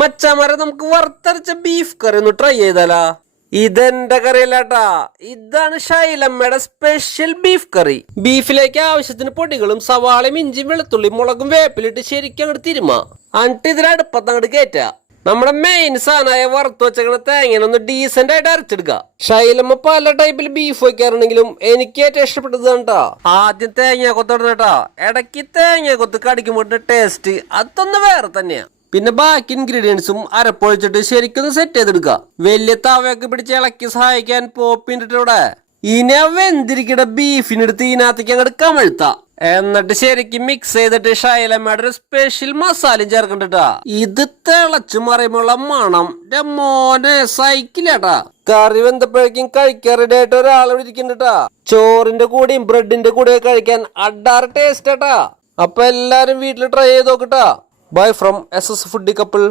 മച്ചാമാരെ നമുക്ക് വറുത്തരച്ച ബീഫ് കറി ഒന്ന് ട്രൈ ചെയ്താലാ. ഇതെന്റെ കറിയല്ലാട്ടാ, ഇതാണ് ഷൈലമ്മയുടെ സ്പെഷ്യൽ ബീഫ് കറി. ബീഫിലേക്ക് ആവശ്യത്തിന് പൊടികളും സവാളയും ഇഞ്ചിയും വെളുത്തുള്ളിയും മുളകും വേപ്പിലിട്ട് ശരിക്കും അങ്ങോട്ട് തിരുമാ. എന്നിട്ട് ഇതിൽ അടുപ്പത്ത് അങ്ങോട്ട് കയറ്റ. നമ്മുടെ മെയിൻ സാധനമായ വറുത്ത് വെച്ചേക്കണ തേങ്ങനൊന്ന് ഡീസന്റ് ആയിട്ട് അരച്ചെടുക്കുക. ഷൈലമ്മ പല ടൈപ്പിൽ ബീഫ് വയ്ക്കാറുണ്ടെങ്കിലും എനിക്ക് ഏറ്റവും ഇഷ്ടപ്പെട്ടത് കേട്ടാ ആദ്യം തേങ്ങ കൊത്തിടണേട്ടാ. ഇടയ്ക്ക് തേങ്ങ കൊത്ത് കടിക്കുമ്പോൾ ടേസ്റ്റ് അതൊന്ന് വേറെ തന്നെയാ. പിന്നെ ബാക്കി ഇൻഗ്രീഡിയൻസും അരപ്പൊഴിച്ചിട്ട് ശരിക്കും സെറ്റ് ചെയ്തെടുക്കുക. വലിയ തവയൊക്കെ പിടിച്ച് ഇളക്കി സഹായിക്കാൻ പോപ്പിന്റെ ഇനി വെന്തിരിക്കണ ബീഫിനെടുത്ത് ഇതിനകത്തേക്ക് അങ്ങോട്ട് കമഴ്ത്ത. എന്നിട്ട് ശരിക്കും മിക്സ് ചെയ്തിട്ട് ഷൈലമ്മയുടെ ഒരു സ്പെഷ്യൽ മസാലയും ചേർക്കണ്ടാ. ഇത് തിളച്ചു മറിയുമ്പോഴുള്ള മണം മോനെ സൈക്കിളേട്ടാ. കറി വെന്തപ്പോഴേക്കും കഴിക്കാൻ റെഡി ആയിട്ട് ഒരാൾ ഇരിക്കണ്ടാ. ചോറിന്റെ കൂടെയും ബ്രെഡിന്റെ കൂടെ കഴിക്കാൻ അഡാറ് ടേസ്റ്റ് ആട്ടാ. അപ്പൊ എല്ലാരും വീട്ടിൽ ട്രൈ ചെയ്ത് നോക്കട്ടാ. Bye from SS Foodie Couple.